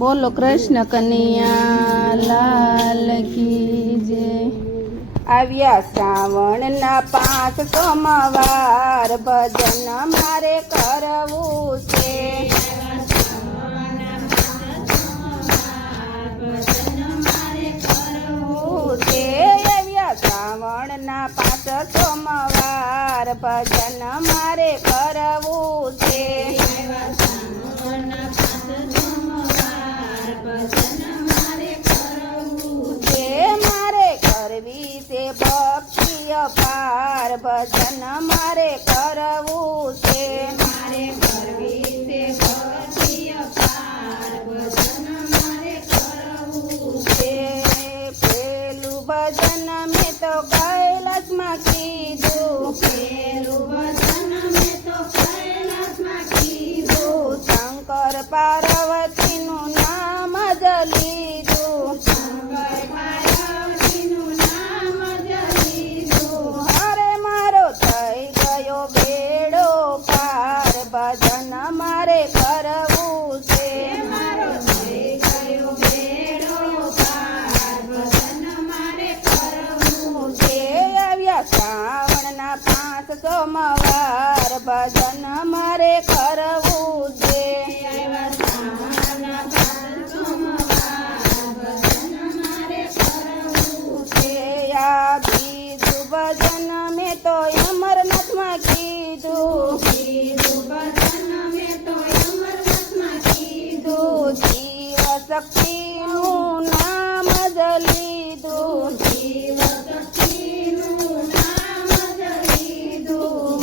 બોલો કૃષ્ણ કનૈયા લાલ કી જય। આવ્યા શ્રાવણના 5 સોમવાર ભજન મારે કરવું છે। આવ્યા શ્રાવણના 5 સોમવાર ભજન મારે કરવું છે। ભક્તિ અપાર ભજન મારે કરવું છે। મારે કરવી છે ભક્તિ અપાર ભજન મારે કરવું છે। પેલું ભજન મેં તો કૈલાસમાં કીધું। પેલું ભજન મેં તો કૈલાસમાં કીધું। શંકર પાર્વતીનું નામ જ લીધું। ભજન મારે કરવું છે। મારો થઈ ગયો બેડો પાર ભજન મારે કરવું છે। આવ્યા શ્રાવણના 5 સોમવાર ભજન મારે કરવું છે। આવ્યા શ્રાવણના 5 સોમવાર ભજન મારે કરવું છે। આ બીજું ભજન મેં તો અમરનાથમાં કીધું। શક્તિનું નામ જ લીધું।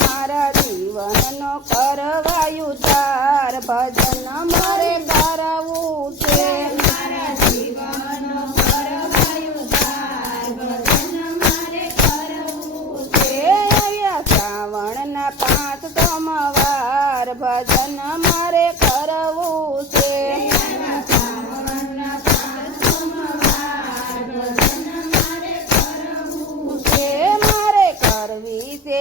મારા જીવનનો કરવાયું તાર ભજન મારે કરવું છે। મારા જીવનનો કરવાયું તાર ભજન મારે કરવું છે। આવ્યા શ્રાવણના 5 સોમવાર ભજન મારે કરવું છે।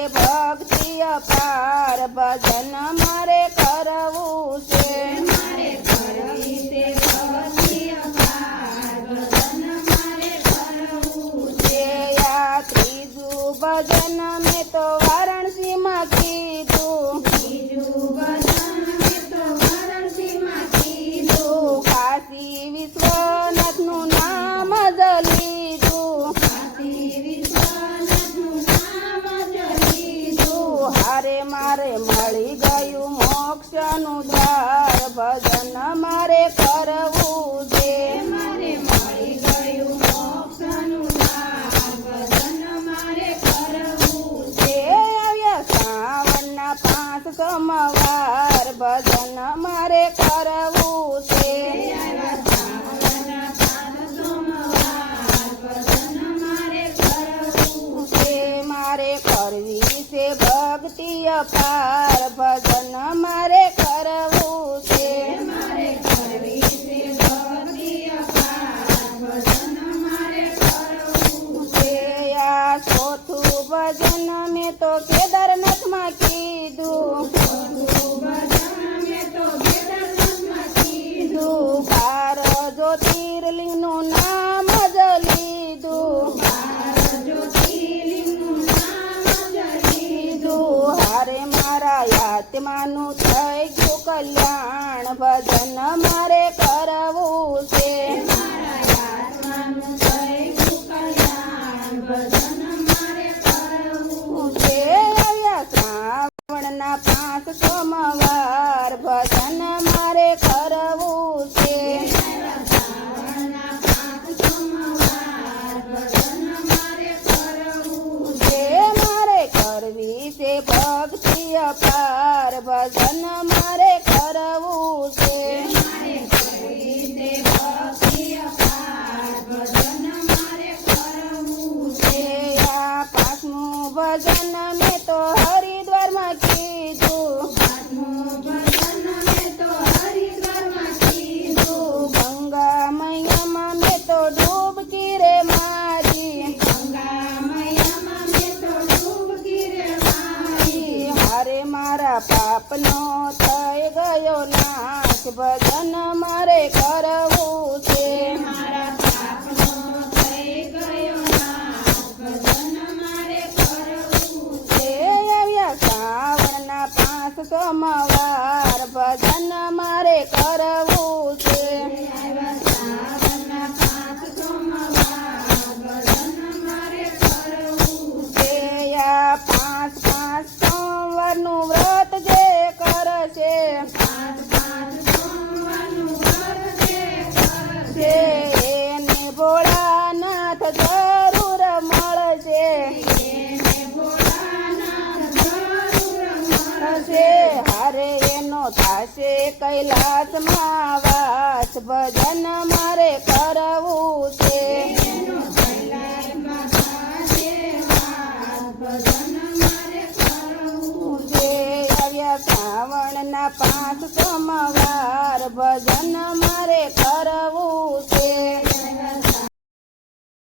ભક્તિ અપાર ભજન મારે કરવું છે। મારે કરવી છે ભક્તિ અપાર ભજન મારે કરવું છે। આ ત્રીજું ભજન મેં તો વારાણસીમાં કીધું। ત્રીજું ભજન મેં તો વારાણસીમાં કીધું। કાશી વિશ્વનાથનું નામ જ લીધું। હારે મારે મળી ગયું મોક્ષનું દ્વાર ભજન મારે કરવું છે। મારે મળી ગયું મોક્ષનું દ્વાર ભજન મારે કરવું છે। આવ્યા શ્રાવણના 5 સોમવાર ભજન મારે કરવું છે। આવ્યા શ્રાવણના 5 સોમવાર ભજન મારે કરવું છે। મારે કરવી છે ભક્તિ અપાર ભજન મારે કરવું છે। મારે કરવી છે ભક્તિ અપાર ભજન મારે કરવું છે। આ ચોથું ભજન મેં તો કેદારનાથમાં કીધું। બાર જ્યોતિર્લિંગનું નામ જ લીધું। હારે મારા આત્માનું થઈ ગયું કલ્યાણ ભજન મારે કરવું છે। મારા આત્માનું થઈ ગયું કલ્યાણ ભજન મારે કરવું છે। આવ્યા શ્રાવણના 5 સોમવાર ભજન મારે કરવું છે। શ્રાવણના 5 સોમવાર ભજન મારે કરવું છે। મારે કરવી છે ભક્તિ અપાર ભજન મારે કરવું છે। મારે કરવી છે ભક્તિ અપાર ભજન મારે કરવું છે। આ 5મું ભજન મેં તો હરિદ્વારમાં કીધું। 5મું ભજન મારે કરવું છે મારા પાપનો થઈ ગયો નાશ ભજન મારે કરવું છે આવ્યા શ્રાવણના 5 સોમવાર ભજન મારે કરવું છે આવ્યા શ્રાવણના 5 સોમવાર ભજન મારે કરવું છે આ 5 સોમવારનું વ્રત જે કરશે 5 સોમવારનું વ્રત જે છે એને ભોળાનાથ જરૂર મળશે એને ભોળાનાથ જરૂર હશે હારે એનો થાશે કૈલાસમાં વાસ ભજન મારે કરવું છે એનો કૈલાસમાં થાશે વાસ ભજન મારે કરવું છે આવ્યા શ્રાવણના 5 સોમવાર ભજન મારે કરવું